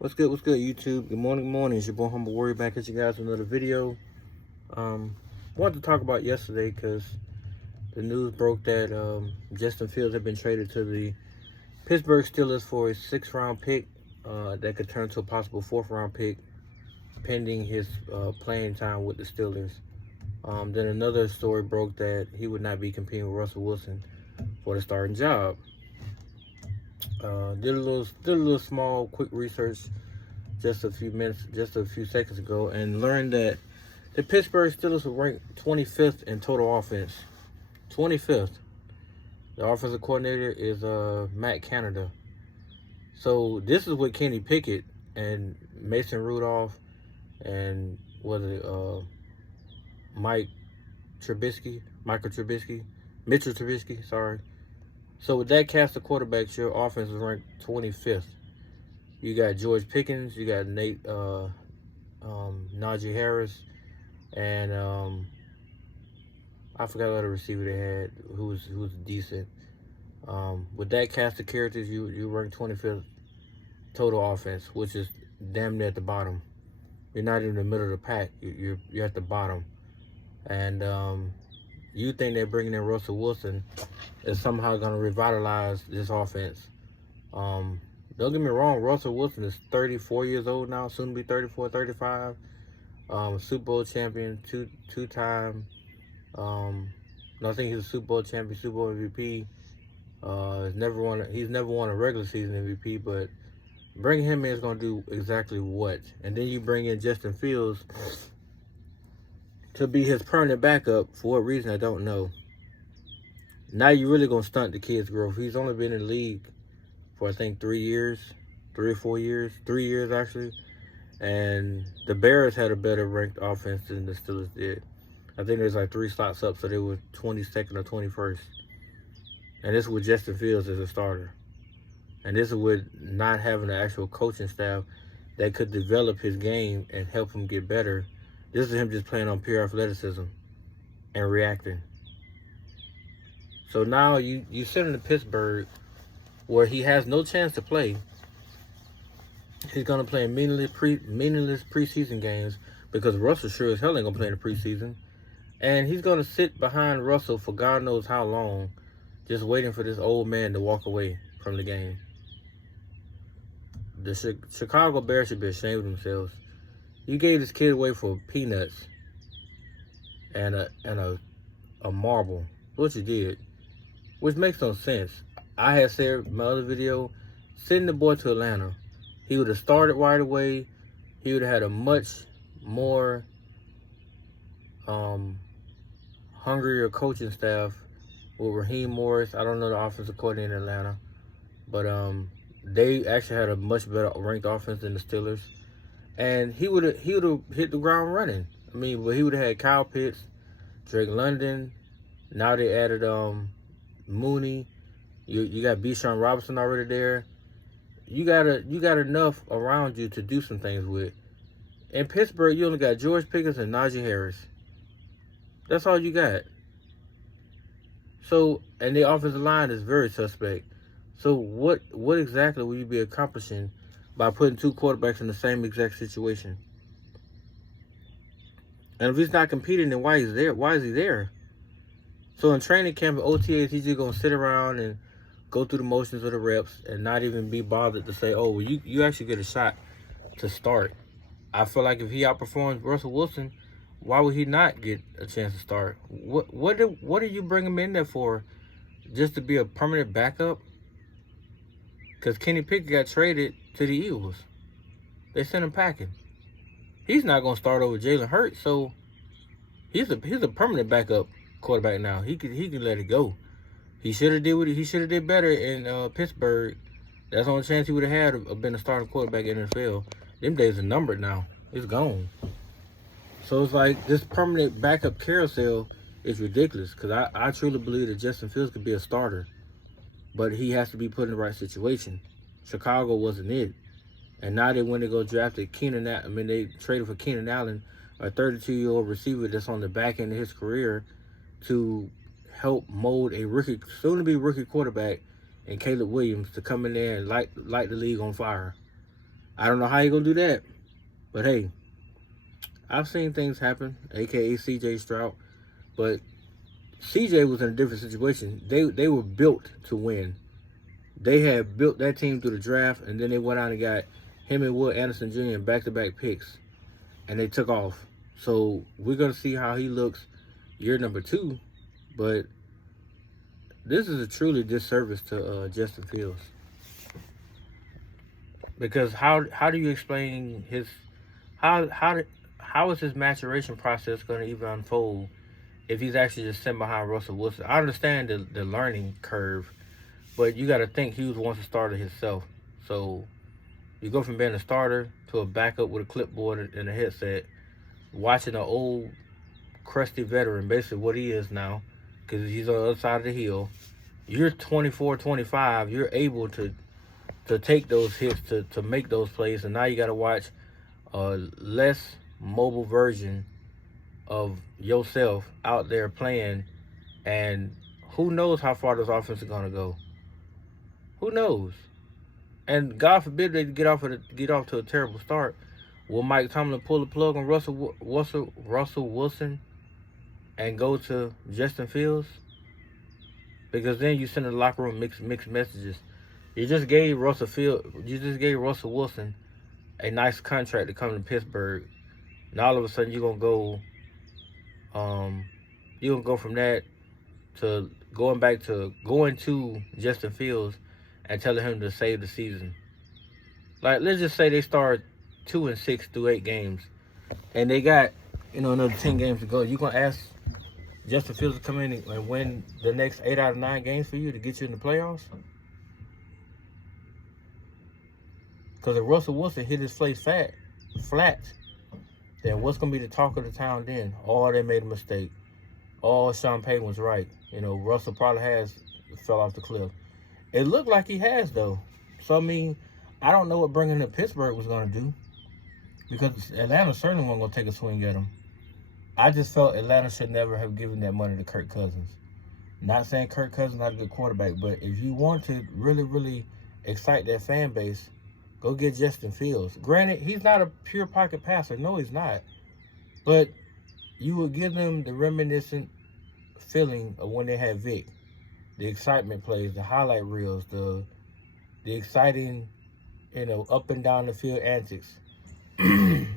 What's good, YouTube? Good morning. It's your boy Humble Warrior back at you guys with another video. Um, Wanted to talk about yesterday because the news broke that Justin Fields had been traded to the Pittsburgh Steelers for a 6th-round pick that could turn to a possible 4th-round pick pending his playing time with the Steelers. Then another story broke that he would not be competing with Russell Wilson for the starting job. Did a little small quick research just a few seconds ago, and learned that the Pittsburgh Steelers were ranked 25th in total offense. 25th. The offensive coordinator is Matt Canada. So this is what Kenny Pickett and Mason Rudolph and Michael Trubisky, Mitchell Trubisky, sorry. So with that cast of quarterbacks, your offense is ranked 25th. You got George Pickens, you got Najee Harris, and I forgot what other receiver they had who was decent. With that cast of characters, you rank 25th total offense, which is damn near at the bottom. You're not in the middle of the pack. You're at the bottom, and you think that bringing in Russell Wilson is somehow going to revitalize this offense. Don't get me wrong, Russell Wilson is 34 years old now, soon to be 34, 35. Super Bowl champion, two-time. I think he's a Super Bowl champion, Super Bowl MVP. He's never won a regular season MVP, but bringing him in is going to do exactly what? And then you bring in Justin Fields to be his permanent backup. For what reason, I don't know. Now you're really going to stunt the kid's growth. He's only been in the league for, I think, 3 or 4 years. 3 years, actually. And the Bears had a better ranked offense than the Steelers did. I think there's like 3 slots up, so they were 22nd or 21st. And this is with Justin Fields as a starter. And this is with not having an actual coaching staff that could develop his game and help him get better. This is him just playing on pure athleticism and reacting. So now you send him to Pittsburgh, where he has no chance to play. He's going to play in meaningless preseason games because Russell sure as hell ain't going to play in the preseason. And he's going to sit behind Russell for God knows how long, just waiting for this old man to walk away from the game. The Chicago Bears should be ashamed of themselves. You gave this kid away for peanuts and a marble. What you did, which makes no sense. I had said in my other video, send the boy to Atlanta. He would have started right away. He would have had a much more hungrier coaching staff with Raheem Morris. I don't know the offensive coordinator in Atlanta, but they actually had a much better ranked offense than the Steelers, and he would have hit the ground running. I mean, but he would have had Kyle Pitts, Drake London. Now they added Mooney. You got Bijan Robinson already there. You got enough around you to do some things with. In Pittsburgh, you only got George Pickens and Najee Harris. That's all you got. So, and the offensive line is very suspect. So what exactly will you be accomplishing by putting 2 quarterbacks in the same exact situation? And if he's not competing, then why is he there? So in training camp and OTAs, he's just gonna sit around and go through the motions of the reps and not even be bothered to say, oh, well, you actually get a shot to start. I feel like if he outperforms Russell Wilson, why would he not get a chance to start? What do you bring him in there for? Just to be a permanent backup? Because Kenny Pickett got traded to the Eagles. They sent him packing. He's not going to start over Jalen Hurts, so he's a permanent backup quarterback now. He can let it go. He should have did better in Pittsburgh. That's the only chance he would have had of being a starting quarterback in the NFL. Them days are numbered now. It's gone. So it's like this permanent backup carousel is ridiculous, because I truly believe that Justin Fields could be a starter, but he has to be put in the right situation. Chicago wasn't it. And now they went to go drafted they traded for Keenan Allen, a 32-year-old receiver that's on the back end of his career, to help mold a soon-to-be rookie quarterback, and Caleb Williams to come in there and light the league on fire. I don't know how you gonna do that, but hey, I've seen things happen, aka CJ Stroud. But CJ was in a different situation. They were built to win. They had built that team through the draft, and then they went out and got him and Will Anderson Jr. in back-to-back picks, and they took off. So we're gonna see how he looks year number 2, but this is a truly disservice to Justin Fields, because how do you explain his how is his maturation process going to even unfold if he's actually just sitting behind Russell Wilson? I understand the learning curve, but you got to think he was once a starter himself. So you go from being a starter to a backup with a clipboard and a headset, watching an old, crusty veteran, basically what he is now, because he's on the other side of the hill. You're 24, 25. You're able to take those hits, to make those plays, and now you got to watch a less mobile version of yourself out there playing, and who knows how far this offense is going to go. Who knows? And God forbid they get off to a terrible start. Will Mike Tomlin pull the plug on Russell Wilson and go to Justin Fields? Because then you send in the locker room mixed messages. You just gave Russell Wilson a nice contract to come to Pittsburgh, and all of a sudden you're gonna go from that to going to Justin Fields and telling him to save the season. Like, let's just say they start 2-6 through 8 games, and they got another 10 games to go. You gonna ask Justin Fields to come in and win the next 8 out of 9 games for you to get you in the playoffs? Because if Russell Wilson hit his face flat, then what's going to be the talk of the town then? Oh, they made a mistake. Oh, Sean Payton was right. Russell probably has fell off the cliff. It looked like he has, though. So, I mean, I don't know what bringing him to Pittsburgh was going to do, because Atlanta certainly wasn't going to take a swing at him. I just felt Atlanta should never have given that money to Kirk Cousins. Not saying Kirk Cousins not a good quarterback, but if you want to really, really excite that fan base, go get Justin Fields. Granted, he's not a pure pocket passer. No, he's not. But you would give them the reminiscent feeling of when they had Vic. The excitement plays, the highlight reels, the exciting, up and down the field antics.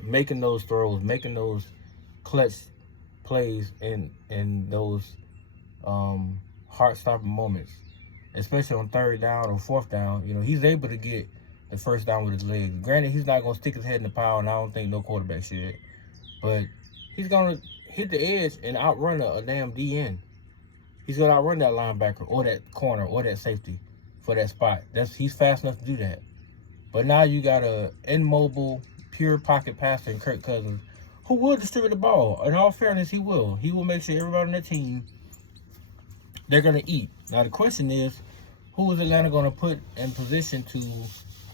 Making those throws, making those clutch plays in those heart-stopping moments. Especially on 3rd down or 4th down. He's able to get the first down with his legs. Granted, he's not going to stick his head in the pile, and I don't think no quarterback should. But he's going to hit the edge and outrun a damn DN. He's going to outrun that linebacker or that corner or that safety for that spot. He's fast enough to do that. But now you got a immobile, pure pocket passer in Kirk Cousins, who will distribute the ball. In all fairness, he will. He will make sure everybody on the team, they're going to eat. Now, the question is, who is Atlanta going to put in position to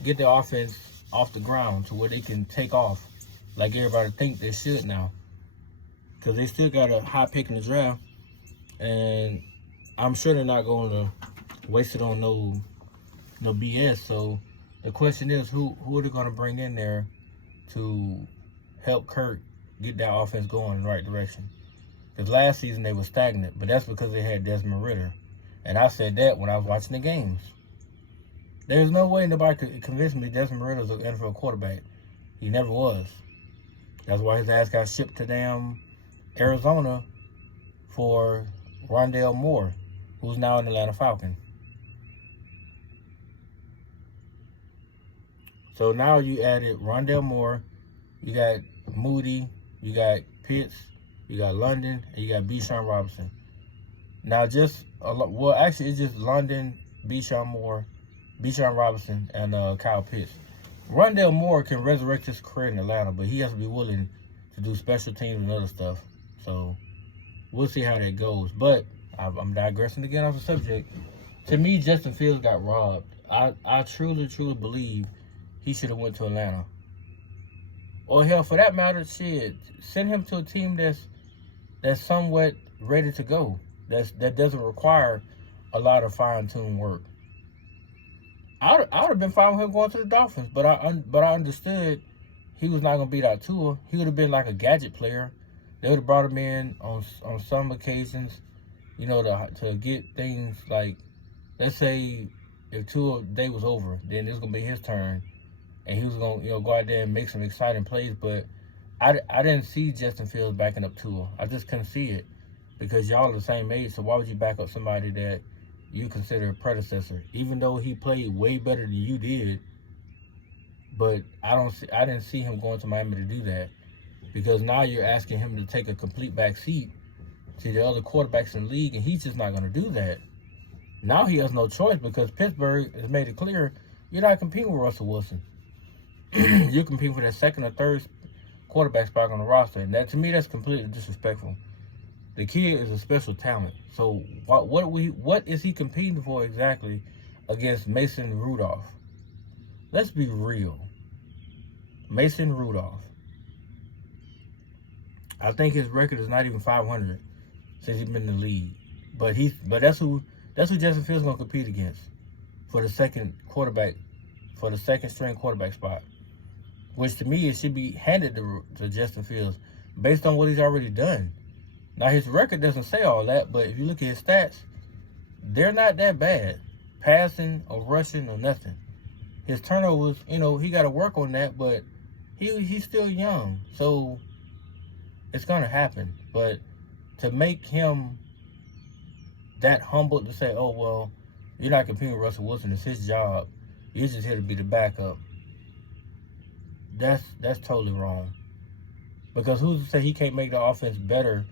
get the offense off the ground to where they can take off like everybody think they should now? Because they still got a high pick in the draft, and I'm sure they're not going to waste it on no BS. So the question is, who are they going to bring in there to help Kirk get that offense going in the right direction? Because last season they were stagnant, but that's because they had Desmond Ridder. And I said that when I was watching the games. There's no way nobody could convince me Desmond Ridder was an NFL quarterback. He never was. That's why his ass got shipped to damn Arizona for Rondale Moore, who's now an Atlanta Falcon. So now you added Rondale Moore, you got Moody, you got Pitts, you got London, and you got Bijan Robinson. Now it's just London, Bijan Moore, Bijan Robinson, and Kyle Pitts. Rondale Moore can resurrect his career in Atlanta, but he has to be willing to do special teams and other stuff. So we'll see how that goes. But I'm digressing again off the subject. To me, Justin Fields got robbed. I truly, truly believe he should have went to Atlanta. Or hell, for that matter, send him to a team that's somewhat ready to go. That doesn't require a lot of fine-tuned work. I would have been fine with him going to the Dolphins, but I understood he was not gonna beat out Tua. He would have been like a gadget player. They would have brought him in on some occasions, to get things like, let's say if Tua day was over, then it's gonna be his turn, and he was gonna go out there and make some exciting plays. But I didn't see Justin Fields backing up Tua. I just couldn't see it because y'all are the same age. So why would you back up somebody that you consider a predecessor, even though he played way better than you did? But I didn't see him going to Miami to do that, because now you're asking him to take a complete back seat to the other quarterbacks in the league, and he's just not going to do that. Now he has no choice because Pittsburgh has made it clear you're not competing with Russell Wilson. You're competing for that second or third quarterback spot on the roster, and that, to me, that's completely disrespectful. The kid is a special talent. So what is he competing for exactly against Mason Rudolph? Let's be real. Mason Rudolph. I think his record is not even 500 since he's been in the league. But that's who Justin Fields gonna compete against for the second string quarterback spot. Which to me, it should be handed to Justin Fields based on what he's already done. Now, his record doesn't say all that, but if you look at his stats, they're not that bad. Passing or rushing or nothing. His turnovers, he got to work on that, but he's still young. So it's going to happen. But to make him that humble to say, oh, well, you're not competing with Russell Wilson, it's his job, you're just here to be the backup, that's totally wrong. Because who's to say he can't make the offense better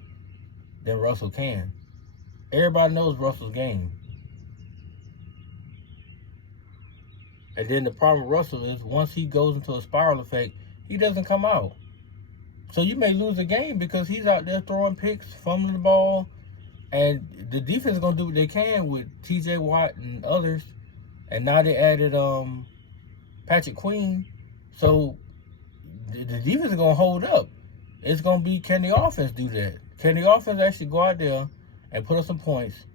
than Russell can? Everybody knows Russell's game. And then the problem with Russell is once he goes into a spiral effect, he doesn't come out. So you may lose a game because he's out there throwing picks, fumbling the ball, and the defense is going to do what they can with TJ Watt and others. And now they added Patrick Queen. So the defense is going to hold up. It's going to be, can the offense do that? Can the offense actually go out there and put up some points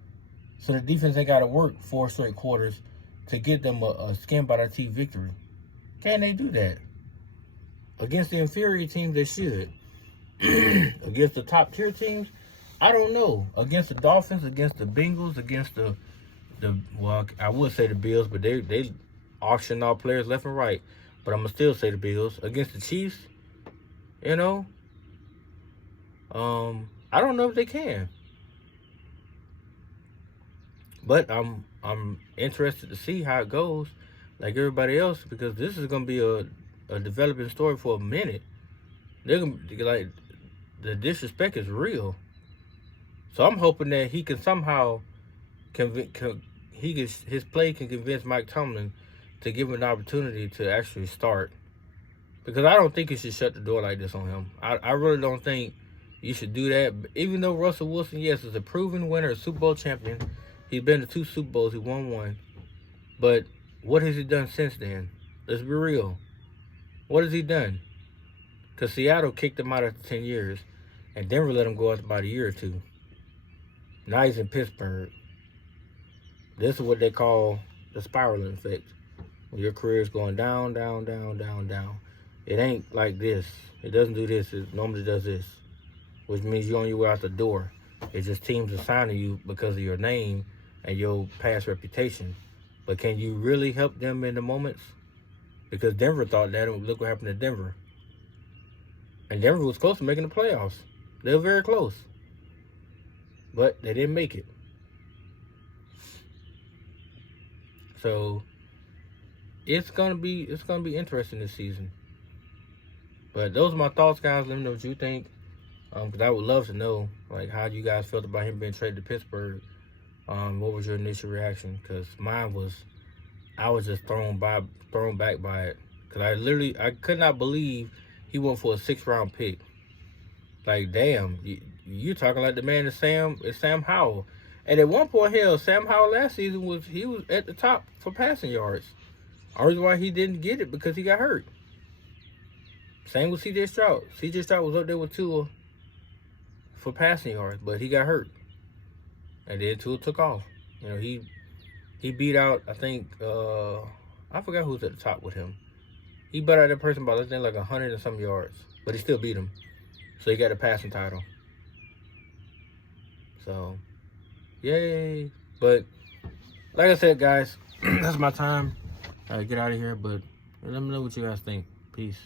so the defense ain't got to work 4 straight quarters to get them a skin by their teeth victory? Can they do that? Against the inferior teams, they should. Against the top tier teams, I don't know. Against the Dolphins, against the Bengals, against well, I would say the Bills, but they auction off players left and right. But I'm going to still say the Bills. Against the Chiefs, I don't know if they can. But I'm interested to see how it goes, like everybody else, because this is going to be a developing story for a minute. They're gonna, like, the disrespect is real. So I'm hoping that he can somehow his play can convince Mike Tomlin to give him an opportunity to actually start. Because I don't think you should shut the door like this on him. I really don't think you should do that. Even though Russell Wilson, yes, is a proven winner, a Super Bowl champion. He's been to 2 Super Bowls. He won 1. But what has he done since then? Let's be real. What has he done? Because Seattle kicked him out after 10 years. And Denver let him go after about a year or 2. Now he's in Pittsburgh. This is what they call the spiraling effect. When your career is going down, down, down, down, down. It ain't like this. It doesn't do this. It normally does this. Which means you're on your way out the door. It's just teams assigning you because of your name and your past reputation. But can you really help them in the moments? Because Denver thought that, and look what happened to Denver. And Denver was close to making the playoffs. They were very close. But they didn't make it. So it's gonna be interesting this season. But those are my thoughts, guys. Let me know what you think. Because I would love to know, like, how you guys felt about him being traded to Pittsburgh. What was your initial reaction? Because mine was, I was just thrown back by it. Because I could not believe he went for a 6th-round pick. Like, damn, you talking like the man is Sam Howell. And at one point, hell, Sam Howell last season was at the top for passing yards. Only reason why he didn't get it because he got hurt. Same with C.J. Stroud. C.J. Stroud was up there with Tua for passing yards, but he got hurt. And then Tua took off. He beat out, I think, I forgot who's at the top with him. He beat out that person by, let's say, like 100 and some yards. But he still beat him. So he got a passing title. So, yay. But, like I said, guys, that's my time. Get out of here. But let me know what you guys think. Peace.